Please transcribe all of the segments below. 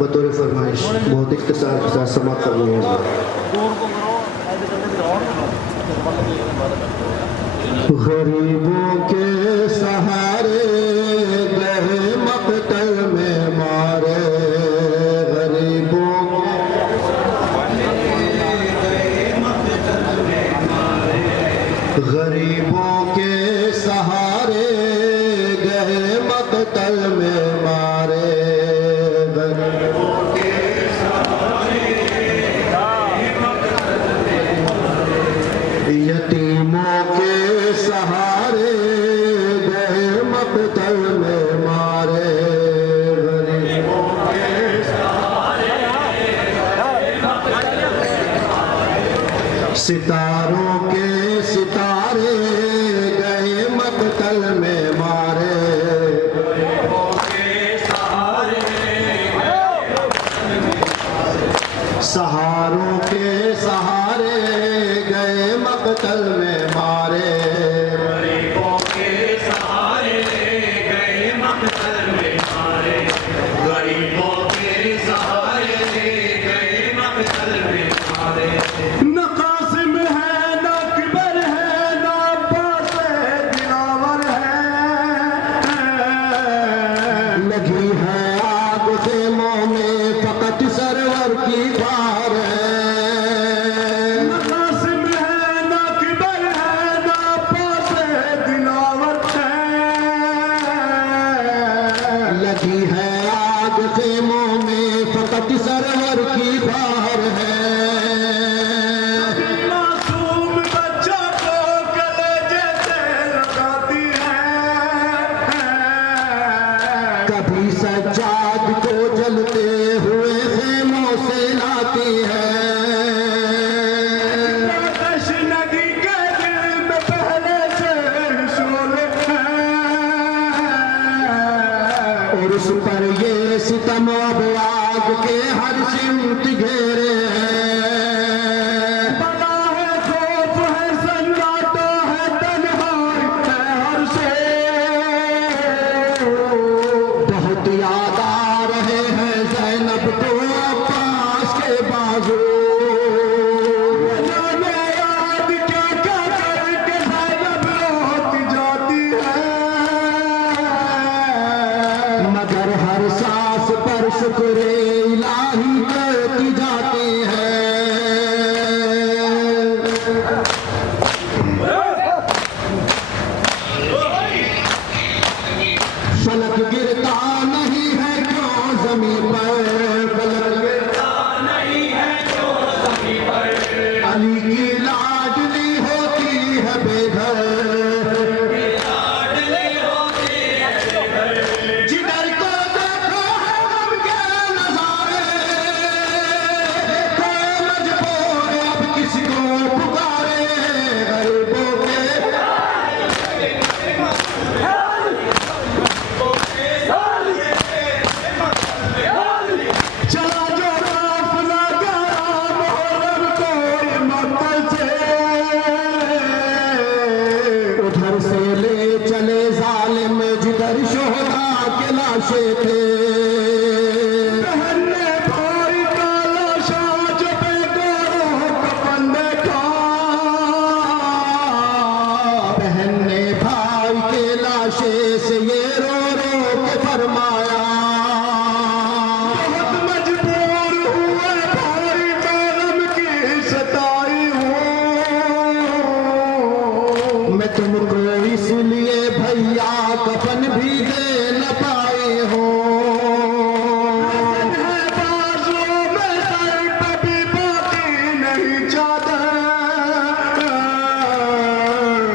बतौर फरमाइश बहुत इख्तिसार के साथ समाप्त करनी है। गरीबों के सहारे गए मकतल में मारे, गरीबों के सहारे गए मकतल में मारे, गरीबों के सहारे यतीमों के सहारे गए मकतल में मारे, गरीबों के सहारे सितारों के सितारे गए मकतल में मारे, गरीबों के सहारे सहारों के सहारे गए मकतल में मारे, गरीबों के सहारे गए मकतल में मारे, गरीबों के सहारे गए मकतल में मारे। न कासिम है न अकबर है न अब्बास है दिलावर है, लगी है आग खेमों में फकत सरवर की बार है। न कासिम है न अकबर है न अब्बास है दिलावर है, लगी है आग खेमों में फकत सरवर की बार है। मासूम बच्चा को कलेजे से लगाती है, कभी सज्जाद को जलते हुए खेमों से लाती है। आकाश नदी के दिल में पहले से शोले हैं, और उस पर ये सितम अब आग के हर सिमत घेरे हैं। बड़ा है खौफ है सन्नाटा है तन्हाई है हर से, बहुत याद आ रहे हैं ज़ैनब को अब्बास के बाजू। जाने याद क्या क्या करके ज़ैनब लौट जाती है, मगर हर सांस पर शुक्र इलाही करती जाती है। फलक गिरता नहीं है क्यों ज़मीन पर, फलक गिरता नहीं है क्यों ज़मीन पर, अली की लाडली होती है बेघर, जिधर को देखो है गम के नज़ारे, कोई मजबूर अब किसको पुकारे, गरीबों के चला जो काफिला गया मुहर्रम कोई मक्का से, उधर से ले चले जालिम जिधर शोहदा के लाशें थे। बहने भाई का लाशा जो बेगोरों कफन देखा, बहने भाई के लाशे से ये रो रो के फरमाया, बहुत मजबूर हुए भाई करम की सताई हूँ, मैं तुमको इसलिए भैया कफन भी दे न पाई हूँ। है बाजुओं में सर पे भी बाकी नहीं चादर,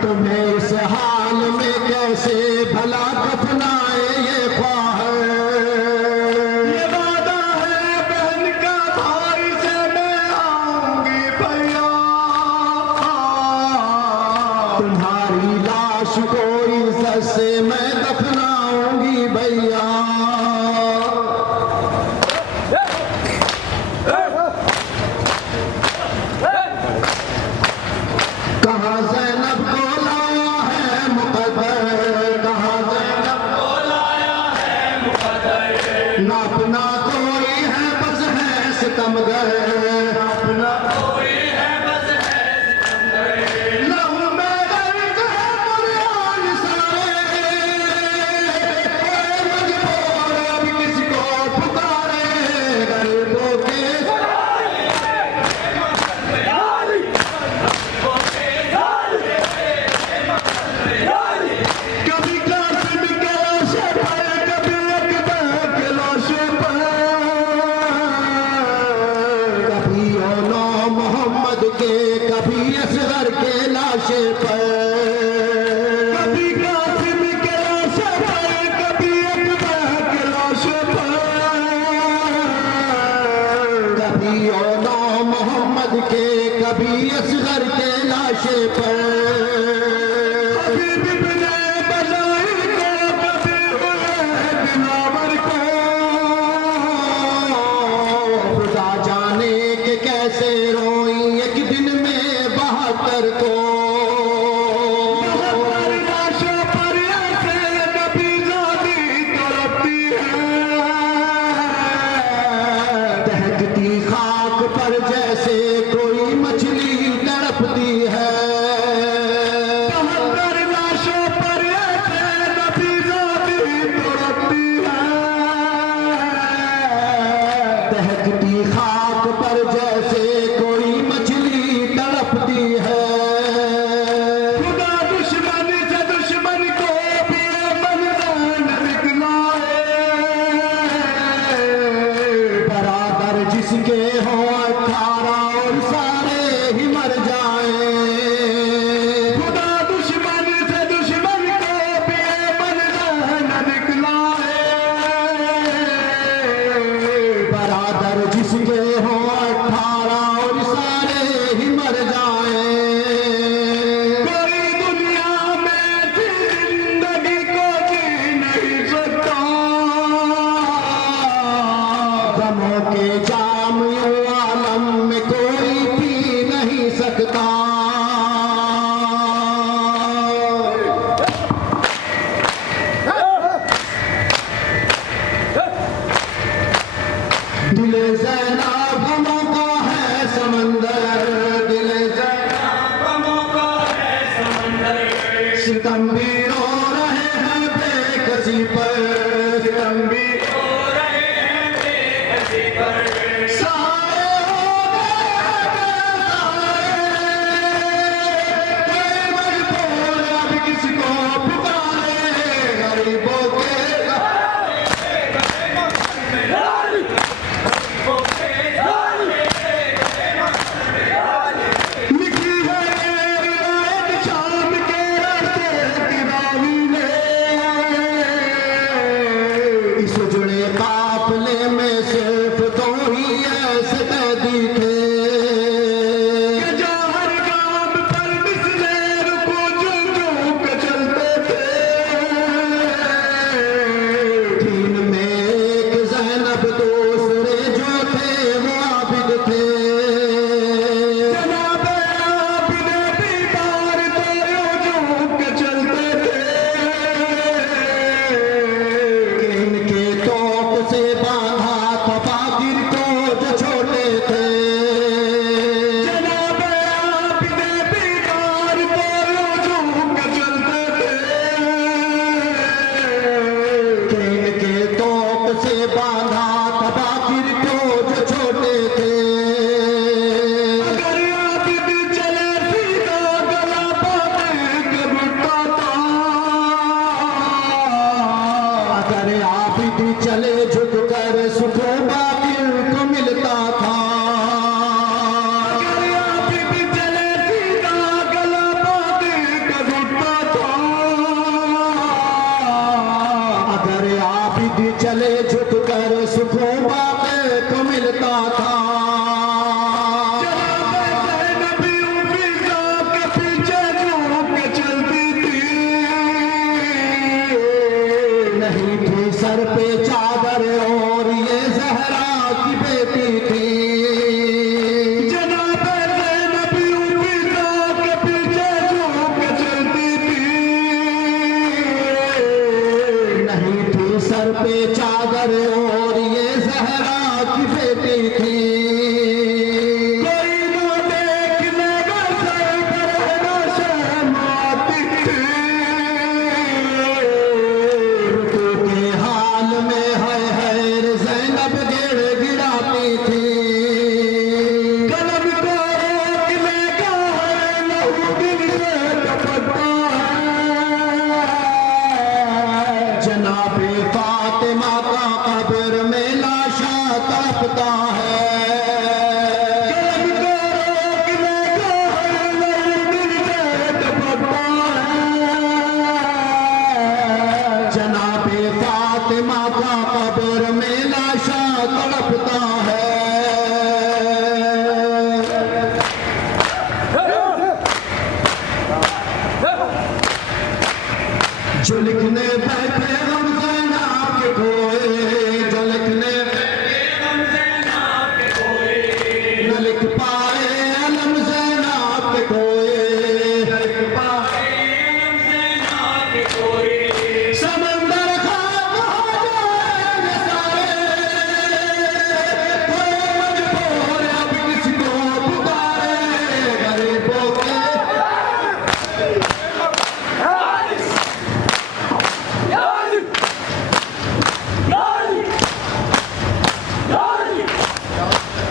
तुम्हें इस हाल में कैसे भला दफनाए ये ख्वाहिश। ये वादा है बहन का भाई से मैं आऊंगी भैया, तुम्हारी लाश को इज्जत से मैं दफनाऊंगी भैया। कहाँ ज़ैनब को लाया है मुक़द्दर, कहाँ ज़ैनब को लाया है मुक़द्दर, ना अपना कोई है सितम गए अपना कोई है बस है सिकंदर लहू में दर्द है बुनियाद सारे मजबूर अब किसको पुकारे गरीबों के कभी कासिम के लाशे पर कभी अकबर के लाशे पर कभी ओनो मोहम्मद के कभी असगर के लाशे पर कभी कासिम के लाशे पर कभी अकबर के लाशे पर कभी ओनो मोहम्मद के कभी असगर के लाशे पर